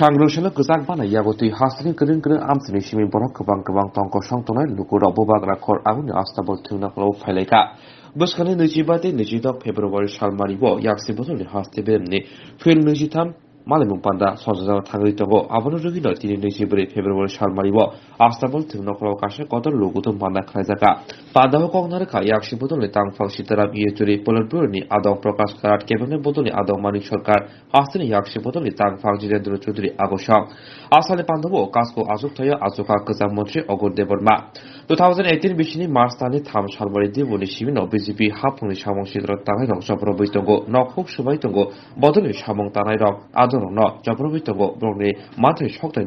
Shangroshala Kazak Bana Yagoti Hasni Green Amsini Shimi Borokabang Kabang Tonko Shantona, Lukura Bobag Kor Avuni Astable Tuna Klo Feleka. Buskani Nijibati Nijidok February Shalmaribo, Yaksibotoli Hastibemni, Phil Nijitam. Malamung Panda, Sonsa Tangritogo, Avonogino, Nijibri, February Shalmaribo, Astable Tinoklo Kasha, Kotor Lugutum Panda Kazaka, Panda Konaraka, Yakshibotoli Tang Falshitara, Yeturi, Polar Bruni, Adon Prokas Karat, Kevin Botoli, Adon Mani Shorkar, Astani Yakshibotoli, Tang Falshidendro Chudri, Agoshang, Asali Pandavo, Casco Azukaya, Azuka Kazamontri, Ogor Deborma. 2018 Bishini Marstani Tam Shalmari Divoni Shimino, BCP, Hapuni Shamon Shidra Tango, Japrobitongo, Nok Shubatongo, Bodoli Shamon Tanai, Adon no, Japrobitongo, Brony, Matri Shokta,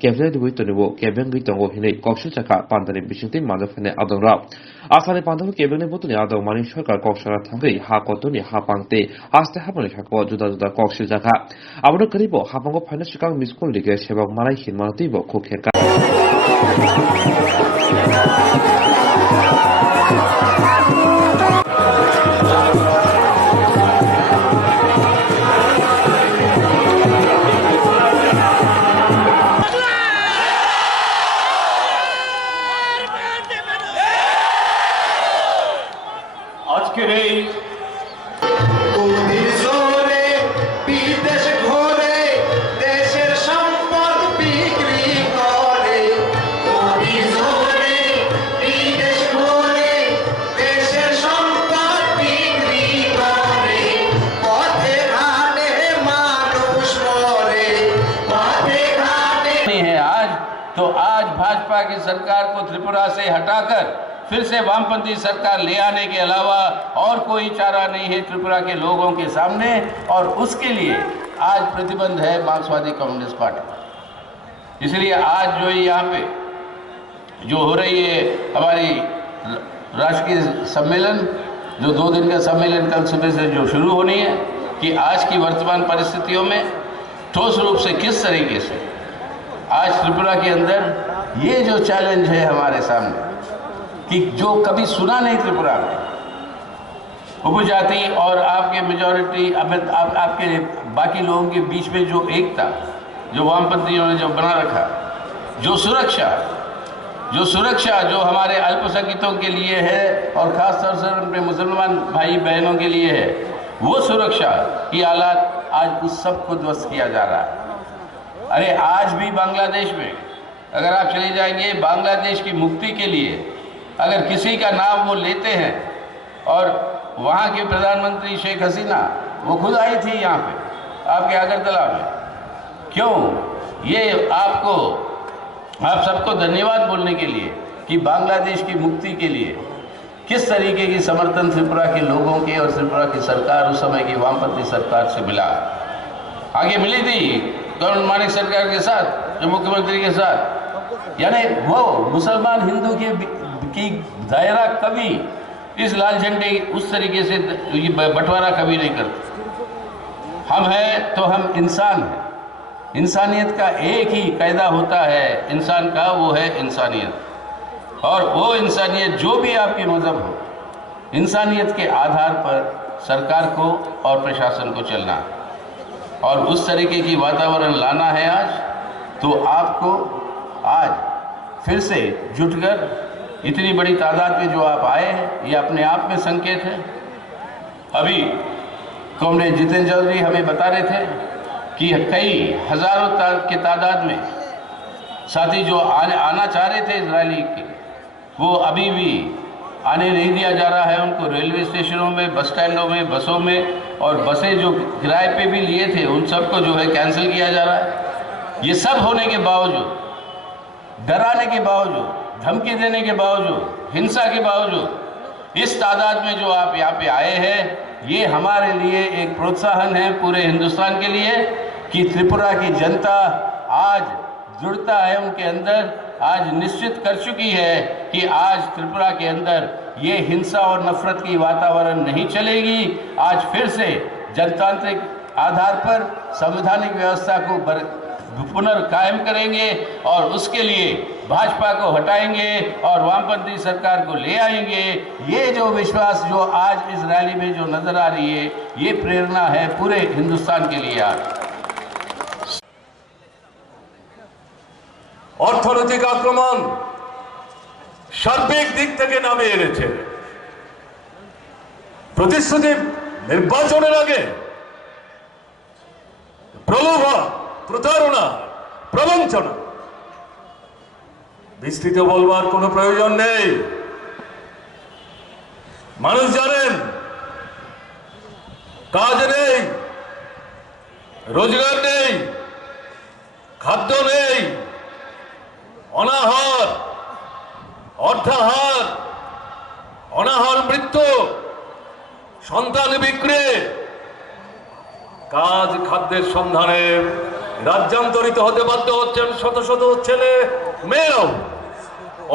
Kevin Witonivo, Kevin Vitongo, Hine, Koshaka, Pandani Bishiti, Madafane Adora. Asali Pandavo, Kevin Botoni, Adon Mani Shoka, Koshara Tangi, Hakotoni, Hapante, Asta Hapani Shako, Juda Koshaka. Abro Karibo, Hapango Panashika, Miss Kuliga, Sheba Marahin Mativo, Kokeka. तो आज भाजपा की सरकार को त्रिपुरा से हटाकर फिर से वामपंथी सरकार ले आने के अलावा और कोई चारा नहीं है त्रिपुरा के लोगों के सामने, और उसके लिए आज प्रतिबंध है मार्क्सवादी कम्युनिस्ट पार्टी। इसलिए आज जो यहाँ पे जो हो रही है हमारी राष्ट्रीय सम्मेलन, जो 2 दिन का सम्मेलन कल सुबह से जो शुरू होनी है, कि आज की वर्तमान परिस्थितियों में ठोस रूप से किस तरीके से आज त्रिपुरा के अंदर ये जो चैलेंज है हमारे सामने, कि जो कभी सुना नहीं त्रिपुरा में, उपजाति और आपके मेजॉरिटी आपके बाकी लोगों के बीच में जो एकता, जो वामपंथियों ने जो बना रखा, जो सुरक्षा जो हमारे अल्पसंख्यकों के लिए है और खासतौर से अपने मुसलमान भाई बहनों के लिए है, वो सुरक्षा की हालात आज उस सब को ध्वस्त किया जा रहा है। अरे आज भी बांग्लादेश में अगर आप चले जाएंगे, बांग्लादेश की मुक्ति के लिए अगर किसी का नाम वो लेते हैं, और वहाँ के प्रधानमंत्री शेख हसीना वो खुद आई थी यहाँ पे आपके अगरतला में, क्यों? ये आप सबको धन्यवाद बोलने के लिए कि बांग्लादेश की मुक्ति के लिए किस तरीके की समर्थन त्रिपुरा के लोगों के और त्रिपुरा की सरकार, उस समय की वामपंथी सरकार से मिला। आगे मिली थी गवर्नर मानिक सरकार के साथ, जो मुख्यमंत्री के साथ, यानी वो मुसलमान हिंदू की दायरा कभी इस लाल झंडे उस तरीके से बंटवारा कभी नहीं करते। हम हैं तो हम इंसान हैं। इंसानियत का एक ही कायदा होता है इंसान का, वो है इंसानियत। और वो इंसानियत जो भी आपके मजहब हो, इंसानियत के आधार पर सरकार को और प्रशासन को चलना और उस तरीके की वातावरण लाना है आज। तो आपको आज फिर से जुटकर इतनी बड़ी तादाद में जो आप आए हैं, ये अपने आप में संकेत है। अभी कॉमरेड जितेंद्र चौधरी हमें बता रहे थे कि कई हजारों की तादाद में साथी जो आना चाह रहे थे इजरायली के, वो अभी भी आने नहीं दिया जा रहा है उनको। रेलवे स्टेशनों में, बस स्टैंडों में, बसों में, और बसें जो किराए पे भी लिए थे उन सबको जो है कैंसिल किया जा रहा है। ये सब होने के बावजूद, डराने के बावजूद, धमकी देने के बावजूद, हिंसा के बावजूद, इस तादाद में जो आप यहाँ पे आए हैं, ये हमारे लिए एक प्रोत्साहन है पूरे हिंदुस्तान के लिए कि त्रिपुरा की जनता आज जुड़ता है उनके अंदर, आज निश्चित कर चुकी है कि आज त्रिपुरा के अंदर ये हिंसा और नफरत की वातावरण नहीं चलेगी। आज फिर से जनतांत्रिक आधार पर संवैधानिक व्यवस्था को पुनर्कायम करेंगे और उसके लिए भाजपा को हटाएंगे और वामपंथी सरकार को ले आएंगे। ये जो विश्वास जो आज इस रैली में जो नजर आ रही है, ये प्रेरणा है पूरे हिंदुस्तान के लिए आज। অর্থনৈতিক আক্রমণ সার্বিক দিক থেকে নামিয়ে এনেছে। প্রতিশ্রুতি নির্বাচনের আগে প্রলোভন, প্রতারণা, প্রবঞ্চনা বিস্তৃত বলবার কোনো প্রয়োজন নেই। মানুষ জানেন কাজ নেই, রোজগার নেই, খাদ্য নেই, অনাহার, অর্থাহার, অনাহার মৃত্যু, সন্তান বিক্রি, কাজ খাদ্যের সন্ধানে রাজ্যান্তরিত হতে বাধ্য হচ্ছেন শত শত ছেলে মেয়েরাও।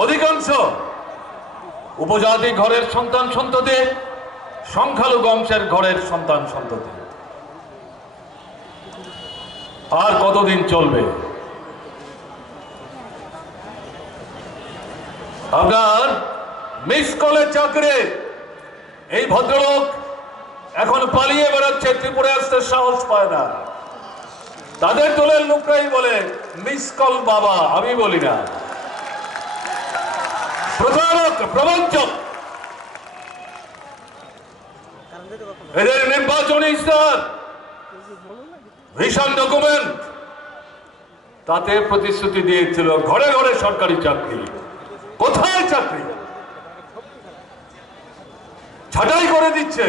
অধিকাংশ উপজাতি ঘরের সন্তান সন্ততি, সংখ্যালঘু অংশের ঘরের সন্তান সন্ততি। আর কতদিন চলবে? আপনার মিস কলের চাকরি এই ভদ্রলোক এখন পালিয়ে বেড়াচ্ছে, ত্রিপুরায় আসতে সাহস পায় না। তাদের দলের লোকরাই বলে মিস কল বাবা, আমি বলি না। প্রতারক, প্রবঞ্চক, এদের নির্বাচনী ইস্তাহার, ভিশন ডকুমেন্ট, তাতে প্রতিশ্রুতি দিয়েছিল ঘরে ঘরে সরকারি চাকরি। কোথায় চাকরি? ছাঁটাই করে দিচ্ছে,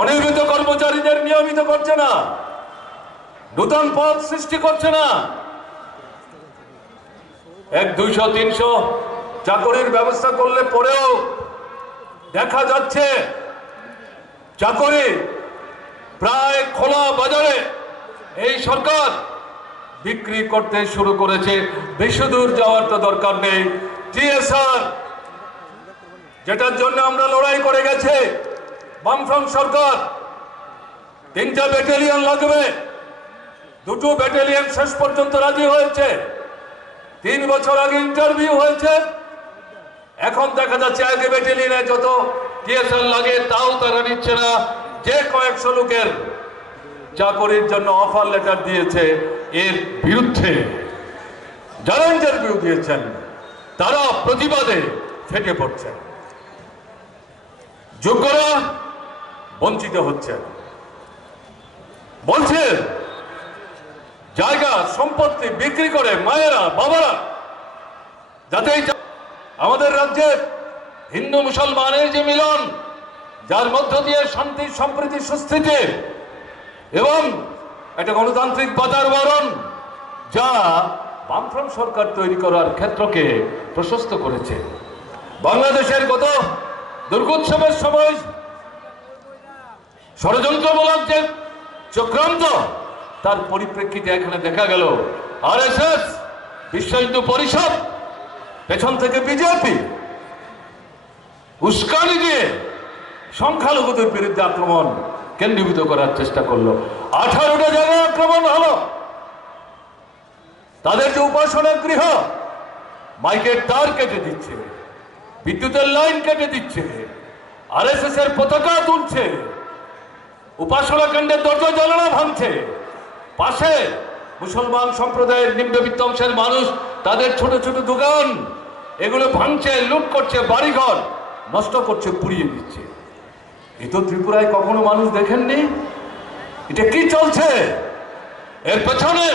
অনিয়মিত কর্মচারীদের নিয়মিত করছে না, নূতন পদ সৃষ্টি করছে না। 100-200-300 চাকরির ব্যবস্থা করলে পরেও দেখা যাচ্ছে চাকরি প্রায় খোলা বাজারে এই সরকার বিক্রি করতে শুরু করেছে। বেশি দূর যাওয়ার তো দরকার নেই। টিএসআর, যেটার জন্য আমরা লড়াই করে গেছে বামফ্রন্ট সরকার, 3টা ব্যাটালিয়ন লাগবে, 2টো ব্যাটালিয়ন শেষ পর্যন্ত রাজি হয়েছে। 3 বছর আগে ইন্টারভিউ হয়েছে, এখন দেখা যাচ্ছে আগে ব্যাটালিয়নে যত টিএসআর লাগে তাও তারা নিচ্ছে না। যে কয়েকশো লোকের চাকরির জন্য অফার লেটার দিয়েছে, এর বিরুদ্ধে যারা ইন্টারভিউ দিয়েছেন তারা প্রতিবাদে ফেটে পড়ছেন। যোগ্যরা বঞ্চিত হচ্ছেন। বলছে জায়গা সম্পত্তি বিক্রি করে মায়েরা বাবারা, যাতে আমাদের রাজ্যের হিন্দু মুসলমানের যে মিলন, যার মধ্য দিয়ে শান্তি সম্প্রীতি সুস্থিতি এবং একটা গণতান্ত্রিক বাতাবরণ, যা বামফ্রন্ট সরকার তৈরি করার ক্ষেত্রকে প্রশস্ত করেছে। বাংলাদেশের গত দুর্গোৎসবের সময় ষড়যন্ত্রমূলক যে চক্রান্ত, তার পরিপ্রেক্ষিতে এখানে দেখা গেল আরএসএস, বিশ্ব হিন্দু পরিষদ, পেছন থেকে বিজেপি উস্কানি দিয়ে সংখ্যালঘুদের বিরুদ্ধে আক্রমণ কেন্দ্রীভূত করার চেষ্টা করলো। 18টা জায়গায় আক্রমণ হলো। তাদের যে উপাসনা গৃহ, মাইকের তার কেটে দিচ্ছে, বিদ্যুতের লাইন কেটে দিচ্ছে, আরএসএস এর পতাকা তুলছে, উপাসনা কেন্দ্রের দরজা জানালা ভাঙছে। পাশে মুসলমান সম্প্রদায়ের নিম্নবিত্ত অংশের মানুষ, তাদের ছোট ছোট দোকান, এগুলো ভাঙছে, লুট করছে, বাড়িঘর নষ্ট করছে, পুড়িয়ে দিচ্ছে। এ তো ত্রিপুরায় কখনো মানুষ দেখেননি। এটা কি চলছে? এর পেছনে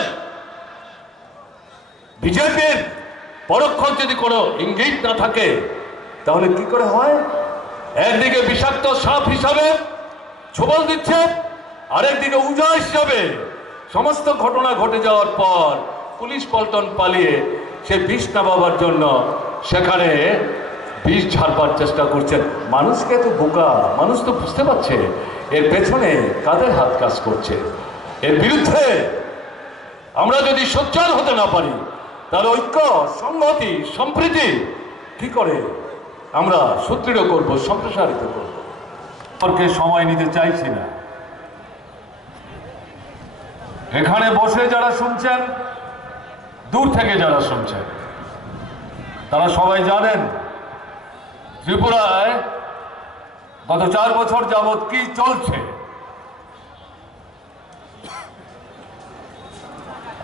বিজেপির পরোক্ষ যদি কোনো ইঙ্গিত না থাকে, তাহলে কি করে হয়? একদিকে বিষাক্ত সাপ হিসাবে ছবল দিচ্ছে, আরেকদিকে উজা হিসাবে সমস্ত ঘটনা ঘটে যাওয়ার পর পুলিশ পল্টন পালিয়ে সে বিষ নামাবার জন্য সেখানে বিষ ঝাড়বার চেষ্টা করছেন। মানুষকে তো বোকা, মানুষ তো বুঝতে পারছে এর পেছনে কাদের হাত কাজ করছে। এর বিরুদ্ধে আমরা যদি সোচ্চার হতে না পারি, তাহলে ঐক্য, সংহতি, সম্প্রীতি কি করে আমরা সুদৃঢ় করব, সম্প্রসারিত করব? সময় নিতে চাইছি না। এখানে বসে যারা শুনছেন, দূর থেকে যারা শুনছেন, তারা সবাই জানেন ত্রিপুরায় গত 4 বছর যাবৎ কি চলছে।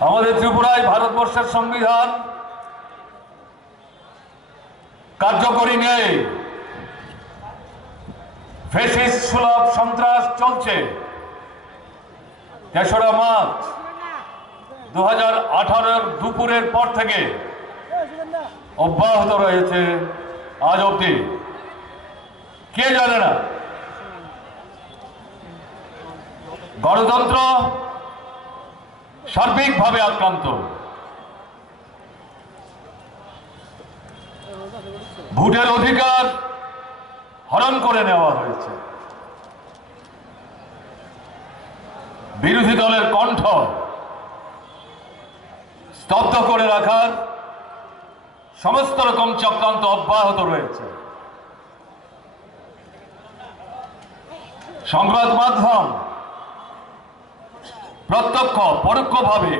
আমাদের ত্রিপুরায় ভারতবর্ষের সংবিধান কার্যকরী নেই, ফ্যাসিস্ট সুলভ সন্ত্রাস চলছে। ৩রা মার্চ 2018 দুপুরের পর থেকে অব্যাহত রয়েছে আজ অবধি। কে জানে না গণতন্ত্র সার্বিকভাবে আক্রান্ত। ভোটের অধিকার হরণ করে নেওয়া হয়েছে। বিরোধী দলের কণ্ঠ স্তব্ধ করে রাখার সমস্ত রকম চক্রান্ত অব্যাহত রয়েছে। সংবাদ মাধ্যম প্রত্যক্ষ পরোক্ষভাবে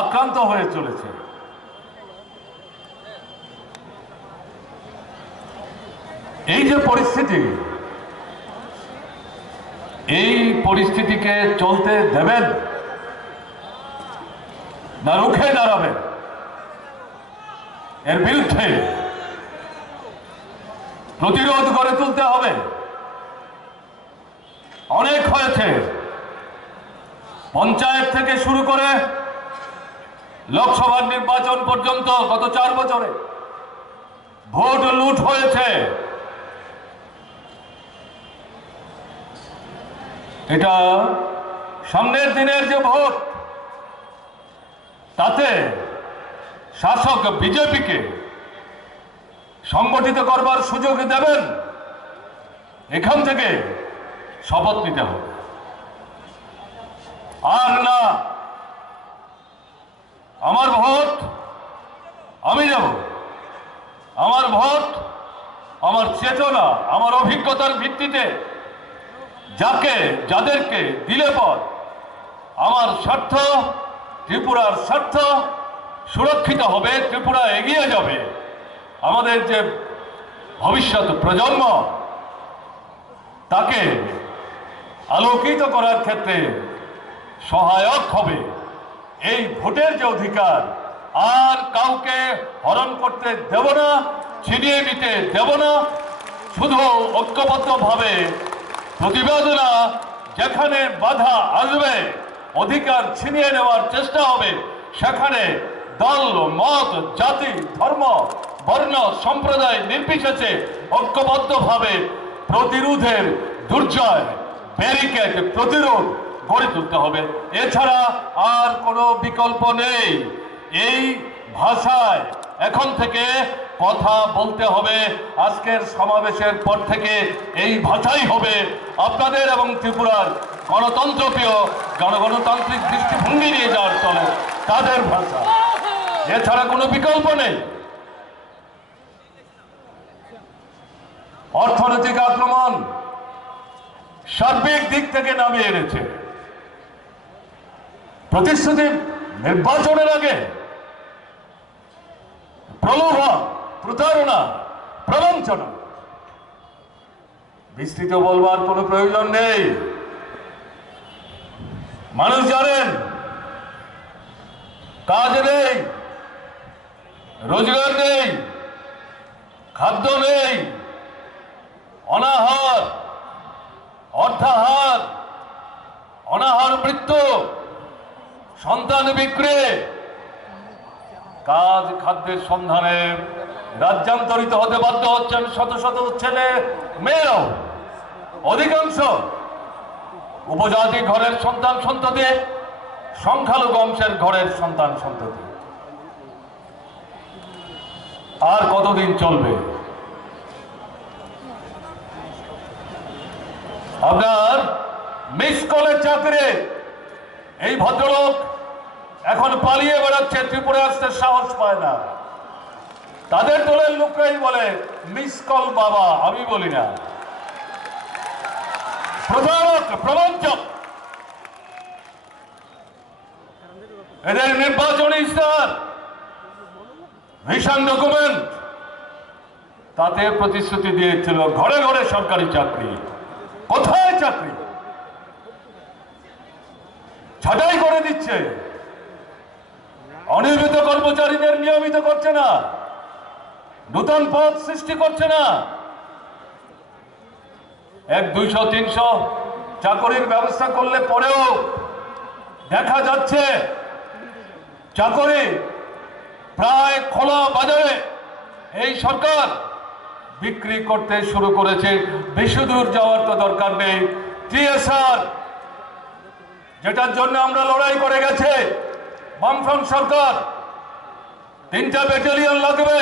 আক্রান্ত হয়ে চলেছে। এই যে পরিস্থিতি, এই পরিস্থিতিকে চলতে দেবেন না রুখে দাঁড়াবেন? এর বিরুদ্ধে প্রতিরোধ গড়ে তুলতে হবে। অনেক হয়েছে, পঞ্চায়েত থেকে শুরু করে লোকসভার নির্বাচন পর্যন্ত গত 4 বছরে ভোট লুট হয়েছে। এটা সামনের দিনের যে ভোট, তাতে শাসক বিজেপিকে সংগঠিত করবার সুযোগ দেবেন? এখান থেকে শপথ নিতে হবে। আর না, আমার ভোট আমি দেব, আমার ভোট আমার চেতনা, আমার অভিজ্ঞতার ভিত্তিতে যাদেরকে দিলে পর আমার স্বার্থ, ত্রিপুরার স্বার্থ সুরক্ষিত হবে, ত্রিপুরা এগিয়ে যাবে, আমাদের যে ভবিষ্যৎ প্রজন্ম তাকে আলোকিত করার ক্ষেত্রে সহায়ক হবে। এই ভোটের যে অধিকার আর কাউকে হরণ করতে দেব না, ছিনিয়ে নিতে দেব না। শুধু ঐক্যবদ্ধভাবে প্রতিবেদনা, যেখানে বাধা আসবে, অধিকার ছিনিয়ে নেওয়ার চেষ্টা হবে, সেখানে দল, মত, জাতি, ধর্ম, বর্ণ, সম্প্রদায় নির্বিশেষে ঐক্যবদ্ধভাবে প্রতিরোধের দুর্জয়, ব্যারিকেড, প্রতিরোধ গড়ে তুলতে হবে। এছাড়া আর কোনো বিকল্প নেই। এই ভাষায় এখন থেকে কথা বলতে হবে। আজকের সমাবেশের পর থেকে এই ভাষাই হবে আপনাদের এবং ত্রিপুরার গণতন্ত্রপ্রিয়, গণতান্ত্রিক দৃষ্টিভঙ্গি নিয়ে যাওয়ার চলে তাদের ভাষা। এছাড়া কোনো বিকল্প নেই। অর্থনৈতিক আক্রমণ সার্বিক দিক থেকে নামিয়ে এনেছে। প্রতিশ্রুতি নির্বাচনের আগে প্রলোভন, প্রতারণা, প্রবঞ্চনা, বিস্তৃত বলবার কোনো প্রয়োজন নেই। মানুষ জানেন কাজ নেই, রোজগার নেই, খাদ্য নেই, অনাহার, অর্থাহার, অনাহার মৃত্যু, সন্তান বিক্রি, কাজ খাদ্যের সন্ধানে রাজ্যান্তরিত হতে বাধ্য হচ্ছেন শত শত ছেলে মেয়েরাও। অধিকাংশ উপজাতি ঘরের সন্তান সন্ততি, সংখ্যালঘু অংশের ঘরের সন্তান সন্ততি। আর কতদিন চলবে? আপনার মিস কলেজ চাকরি, এই ভদ্রলোক এখন পালিয়ে বেড়াচ্ছে, ত্রিপুরা আসতে সাহস পায় না। তাদের দলের লোকরাই বলে মিস কল বাবা, আমি বলি না। প্রতারক, প্রবঞ্চক, এদের নির্বাচনী ইস্তাহার, ভিশন ডকুমেন্ট, তাতে প্রতিশ্রুতি দিয়েছিল ঘরে ঘরে সরকারি চাকরি। কোথায় চাকরি? ছাঁটাই করে দিচ্ছে। অনিয়মিত কর্মচারীদের নিয়মিত করছে না, নতুন পদ সৃষ্টি করছে না। 200-300 চাকরির ব্যবস্থা করলে পরেও দেখা যাচ্ছে চাকরি প্রায় খোলা বাজারে এই সরকার বিক্রি করতে শুরু করেছে। বেশি দূর যাওয়ার তো দরকার নেই। টিএসআর যেটার জন্য আমরা লড়াই করে গেছে বামফ্রন্ট সরকার, 3টা ব্যাটালিয়ন লাগবে,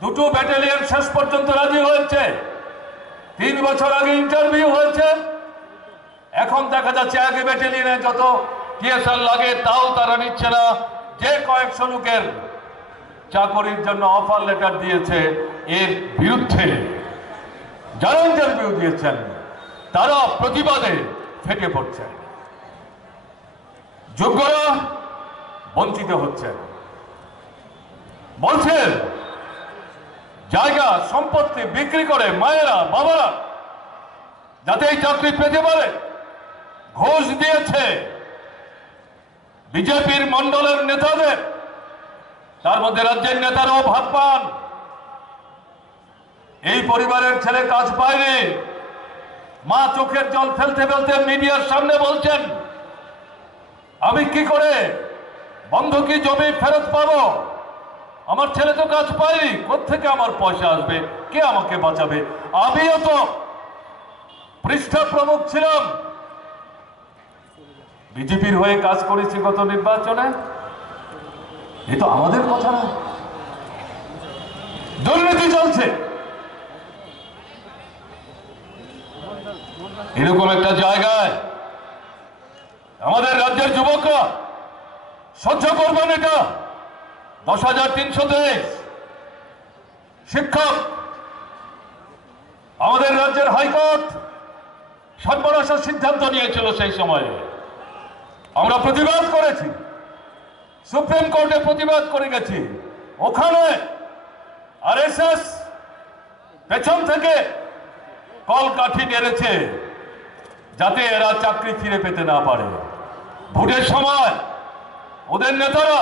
2টো ব্যাটালিয়ন শেষ পর্যন্ত রাজি হয়েছে। 3 বছর আগে ইন্টারভিউ হয়েছে, এখন দেখা যাচ্ছে আগে ব্যাটালিয়নে যত টিএসআর লাগে তাও তারা নিচ্ছে না। যে কয়েকশো লোকের চাকরির জন্য অফার লেটার দিয়েছে এর বিরুদ্ধে যারা ইন্টারভিউ দিয়েছেন তারা প্রতিবাদে ফেটে পড়ছে। যোগ্যরা বঞ্চিত হচ্ছে। বলছেন জায়গা সম্পত্তি বিক্রি করে মায়েরা বাবারা যাতে এই চাকরি পেতে পারে ঘোষ দিয়েছে বিজেপির মন্ডলের নেতাদের। তার মধ্যে রাজ্যের নেতারাও ভাগ পান। এই পরিবারের ছেলে কাজ পায়নি, মা চোখের জল ফেলতে ফেলতে মিডিয়ার সামনে বলছেন আমি কি করে বন্ধকি জমি ফেরত পাবো, আমার ছেলে তো কাজ পায়নি, কোত্থেকে আমার পয়সা আসবে, কে আমাকে বাঁচাবে। আমিও তো পৃষ্ঠা প্রমুখ ছিলাম, বিজেপির হয়ে কাজ করেছি গত নির্বাচনে। এ তো আমাদের কথা না, দুর্নীতি চলছে। এরকম একটা জায়গায় আমাদের রাজ্যের যুবকরা সহ্য করবেন এটা? 10,323 শিক্ষক, আমাদের রাজ্যের হাইকোর্ট সর্বনাশের সিদ্ধান্ত নিয়েছিল সেই সময়ে। আমরা প্রতিবাদ করেছি, সুপ্রিম কোর্টে প্রতিবাদ করে গেছি। ওখানে আরএসএস পেছন থেকে কলকাঠি নেড়েছে যাতে এরা চাকরি ফিরে পেতে না পারে। ভোটের সময় ওদের নেতারা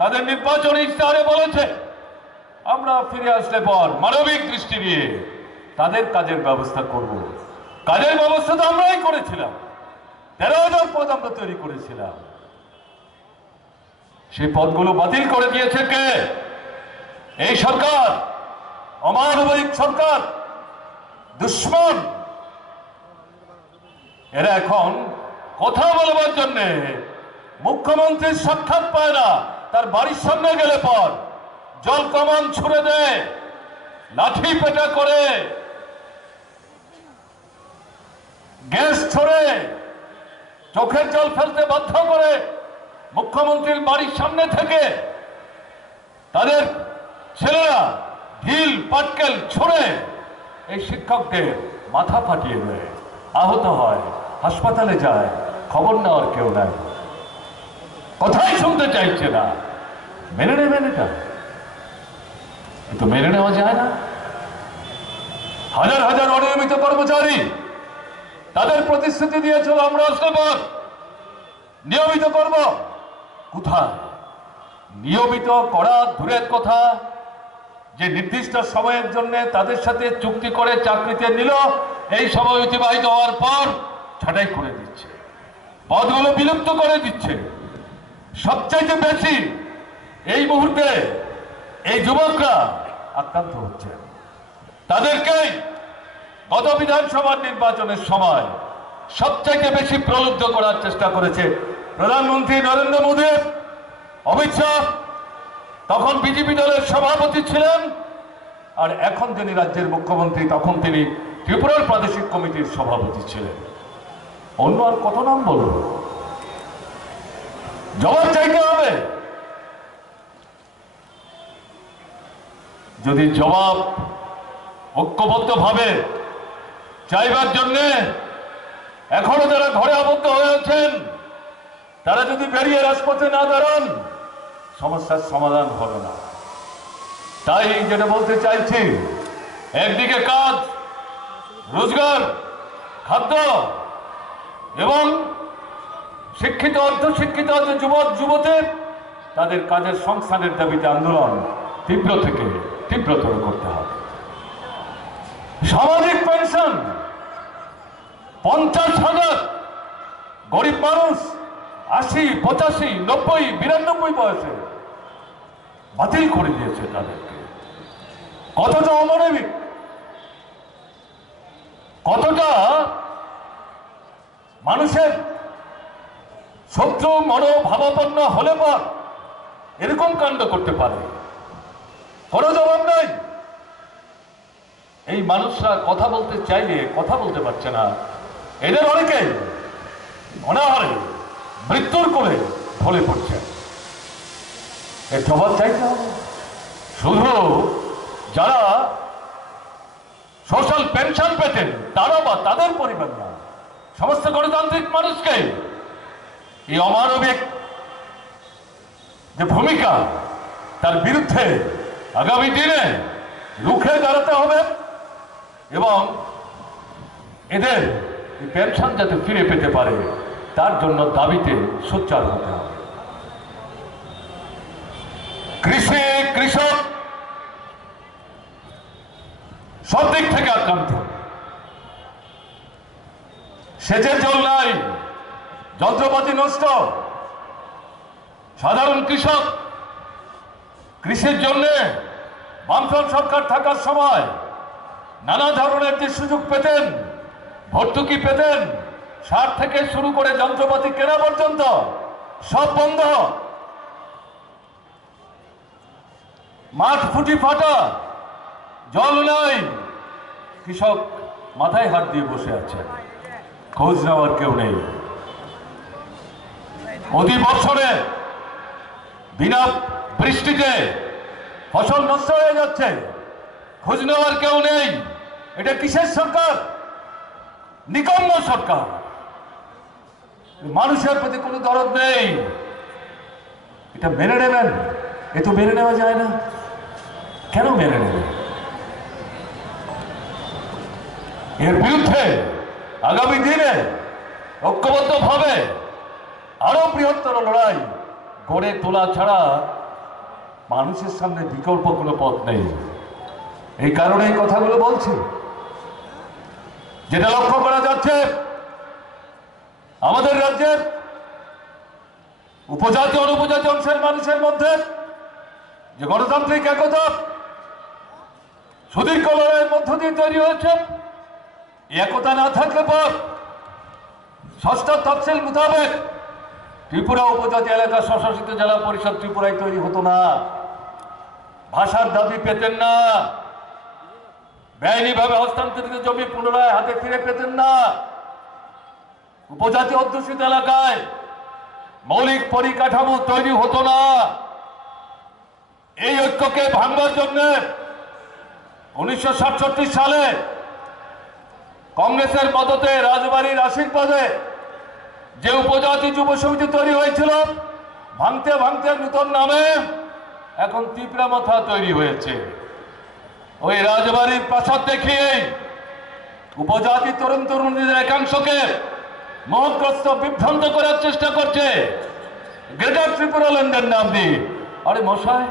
তাদের নির্বাচনী ইশতেহারে বলেছে আমরা ফিরে আসলে পর মানবিক দৃষ্টি নিয়ে তাদের কাজের ব্যবস্থা করব। কাজের ব্যবস্থা তো আমরাই করেছিলাম, 13,000 পদ আমরা তৈরি করেছিলাম। সেই পদগুলো বাতিল করে দিয়েছে কে? এই সরকার, অমানবিক সরকার, দুশ্মন। এরা এখন কথা বলবার জন্য মুখ্যমন্ত্রীর সাক্ষাৎ পায় না, তার বাড়ির সামনে গেলে পর জল কামান ছুড়ে দেয়, লাঠি পেটা করে, গ্যাস ছড়ে, চোখের জল ফেলতে বাধ্য করে। মুখ্যমন্ত্রীর বাড়ির সামনে থেকে তাদের ছেলেরা ঢিল পাটকেল ছড়ে এই শিক্ষকদের মাথা ফাটিয়ে দেয়, আহত হয়, হাসপাতালে যায়, খবর নেওয়ার কেউ নাই, কথাই শুনতে চাইছে না। মেনে নেবেন এটা? কিন্তু মেনে নেওয়া যায় না। হাজার হাজার অনিয়মিত কর্মচারী তাদের প্রতিশ্রুতি দিয়েছিল আমরা আসলে পর নিয়মিত করব। কোথায় নিয়মিত করা দূরের কথা, যে নির্দিষ্ট সময়ের জন্য তাদের সাথে চুক্তি করে চাকরিতে নিল, এই সময় অতিবাহিত হওয়ার পর ছাঁটাই করে দিচ্ছে, পদগুলো বিলুপ্ত করে দিচ্ছে। সবচাইতে বেশি এই মুহূর্তে এই যুবকরা আক্রান্ত হচ্ছে। তাদেরকেই গত বিধানসভার নির্বাচনের সময় সবচাইতে বেশি প্রলুব্ধ করার চেষ্টা করেছে প্রধানমন্ত্রী নরেন্দ্র মোদী। অমিত শাহ তখন বিজেপি দলের সভাপতি ছিলেন, আর এখন যিনি রাজ্যের মুখ্যমন্ত্রী তখন তিনি ত্রিপুরার প্রাদেশিক কমিটির সভাপতি ছিলেন। অন্য আর কত নাম বলব? জবাব চাইতে হবে। যদি জবাব ঐক্যবদ্ধভাবে চাইবার জন্য এখনো যারা ঘরে আবদ্ধ হয়ে আছেন তারা যদি বেরিয়ে রাজপথে না দাঁড়ান, সমস্যার সমাধান হবে না। তাই যেটা বলতে চাইছি, একদিকে কাজ, রোজগার, খাদ্য এবং শিক্ষিত অর্ধশিক্ষিত যে যুবক যুবতী তাদের কাজের সংস্থানের দাবিতে আন্দোলন তীব্র থেকে তীব্রতর করতে হবে। সামাজিক পেনশন 50,000 গরিব মানুষ 80, 85, 90, 92 বয়সে বাতিল করে দিয়েছে তাদেরকে। কতটা অমানবিক, কতটা মানুষের শত্রু মনোভাবাপন্ন হলে পর এরকম কাণ্ড করতে পারে, কোনো জবাব নাই। এই মানুষরা কথা বলতে চাইলে কথা বলতে পারছে না। এদের অনেকেই অনাহারে মৃত্যুর কোলে ঢলে পড়ছে। এর জবাব চাইতে হবে। শুধু যারা সোশ্যাল পেনশন পেতেন তারা বা তাদের পরিবার না, সমস্ত গণতান্ত্রিক মানুষকে এই অমানবিক যে ভূমিকা তার বিরুদ্ধে আগামী দিনে রুখে দাঁড়াতে হবে এবং এদের পেনশন যাতে ফিরে পেতে পারে তার জন্য দাবিতে সোচ্চার হতে হবে। কৃষক সব দিক থেকে আক্রান্ত। সেচের জল নাই, যন্ত্রপাতি নষ্ট। সাধারণ কৃষক কৃষির জন্য বামফ্রন্ট সরকার থাকার সময় নানা ধরনের যে সুযোগ পেতেন, ভর্তুকি পেতেন, সার থেকে শুরু করে যন্ত্রপাতি কেনা পর্যন্ত সব বন্ধ। মাঠ ফুটি ফাটা, জল নাই, কৃষক মাথায় হাত দিয়ে বসে আছে, খোঁজ নেওয়ার কেউ নেই। অতি বছরে বিনা বৃষ্টিতে ফসল নষ্ট হয়ে যাচ্ছে, খোঁজ নেওয়ার কেউ নেই। এটা কিসের সরকার? নিকম্ম সরকার। মানুষের প্রতি কোনো দরদ নেই। এটা মেনে নেবেন? এ তো মেনে নেওয়া যায় না। কেন মেনে নেবেন? এর বিরুদ্ধে আগামী দিনে ঐক্যবদ্ধভাবে আরো বৃহত্তর লড়াই গড়ে তোলা ছাড়া মানুষের সামনে বিকল্প কোনো পথ নেই। এই কারণে এই কথাগুলো বলছি। যেটা লক্ষ্য করা যাচ্ছে, আমাদের রাজ্যের উপজাতি অনুপজাতি অংশের মানুষের মধ্যে যে গণতান্ত্রিক একতা সুদীর্ঘ লড়াইয়ের মধ্য দিয়ে তৈরি হয়েছে, একতা না থাকলে পর ষষ্ঠ তফসিল মোতাবেক ত্রিপুরা উপজাতি এলাকা স্বশাসিত জেলা পরিষদ ত্রিপুরায় তৈরি হতো না। ভাষার দাবি পেতেন না, বেআইনিভাবে হস্তান্তরিত জমি পুনরায় হাতে ফিরে পেতেন না, উপজাতি অধ্যুষিত এলাকায় মৌলিক পরিকাঠামো তৈরি হতো না। এই ঐক্যকে ভাঙবার জন্য 1967 সালে কংগ্রেসের মদতে রাজবাড়ির আশীর্বাদে যে উপজাতি যুব সমিতি তৈরি হয়েছিল, ভাঙতে ভাঙতে নূতন নামে এখন ত্রিপুরা মাথা তৈরি হয়েছে। ওই রাজবাড়ির প্রাসাদ দেখিয়ে উপজাতি তরুণ তরুণীদের একাংশকে মোহগ্রস্ত বিভ্রান্ত করার চেষ্টা করছে গ্রেটার ত্রিপুরা ল্যান্ডের নাম দিয়ে। আরে মশাই,